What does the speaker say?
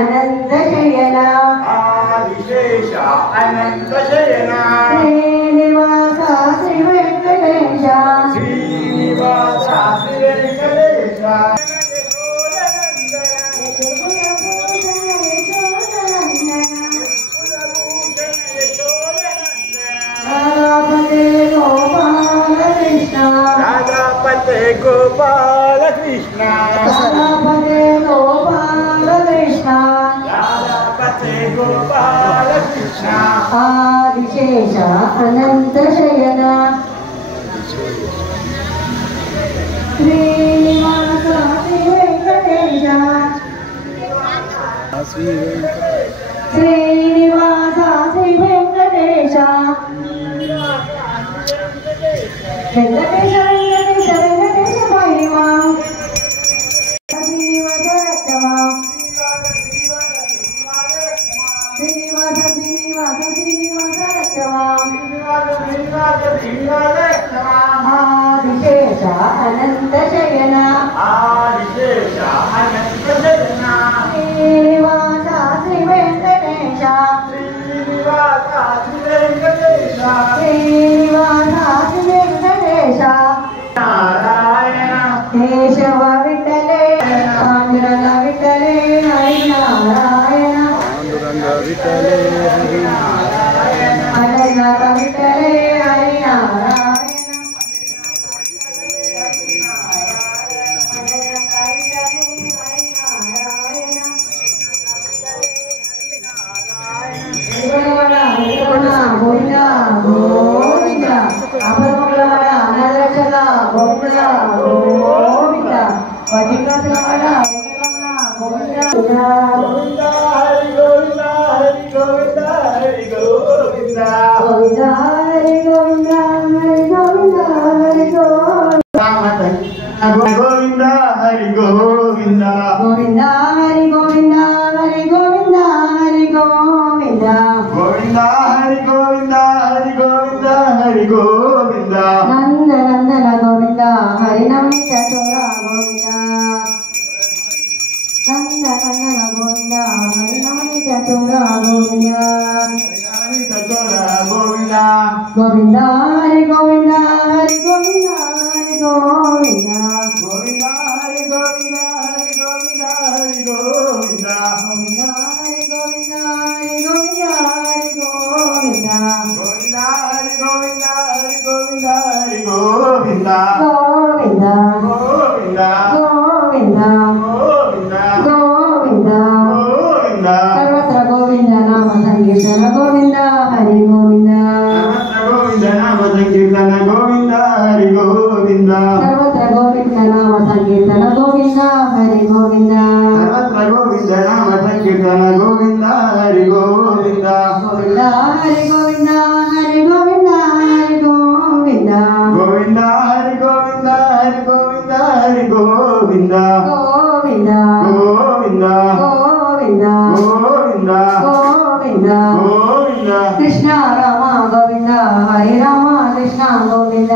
अनंत शयना अनंत शयना श्रीनिवासा श्री वेंकटेशा श्रीनिवासा श्री वेंकटेशा राधापते गोपाल कृष्ण राधापते गोपाल कृष्ण राधापते गोपाल कृष्ण आदिशेष अनंत शयना श्रीनिवास श्री वेंकटेश श्रीनिवास श्री वेंकटेश वेंकटेश वेंकटेश वेंकटेश महिमा श्रीनिवास रक्षमा श्रीनिवास श्रीनिवास श्रीनिवास रक्षमा आदिशेष अनंत शयना आदिशेष अनंत शयना श्रीनिवास श्री वेंकटेश श्रीनिवास श्री वेंकटेश श्रीनिवास श्री वेंकटेश नारायण केशव विठले पांडुरंग विठले हरि नारायण पांडुरंग विठले हरि नारायण अनंत विठले हरि नारायण गोविंदा हरि गोविंदा हरि गोविंदा हरि गोविंदा गोविंदा हरि गोविंदा हरि गोविंदा हरि गोविंदा गोविंदा हरि गोविंदा हरि गोविंदा हरि गोविंदा गोविंदा हरि गोविंदा हरि गोविंदा हरि गोविंदा गोविंदा गोविंदा गोविंदा गोविंदा गोविंदा गोविंदा सर्वत्र गोविंद नाम संकीर्तन गोविंद हरि गोविंद नाम संकीर्तन गोविंद हरि गोविंद सर्वत्र गोविंद नाम संकीर्तन गोविंद हरि गोविंद सर्वत्र गोविंद नाम संकीर्तन गोविंद हरि गोविंद गोविंद हरि गोविंद हरि गोविंद हरि गोविंद गोविंद हरि गोविंद हरि गोविंद हरि गोविंद गोविंद गोविंद गोविंद गोविंद गोविंद गोविंद कृष्ण राम गोविंद हरे राम कृष्ण गोविंद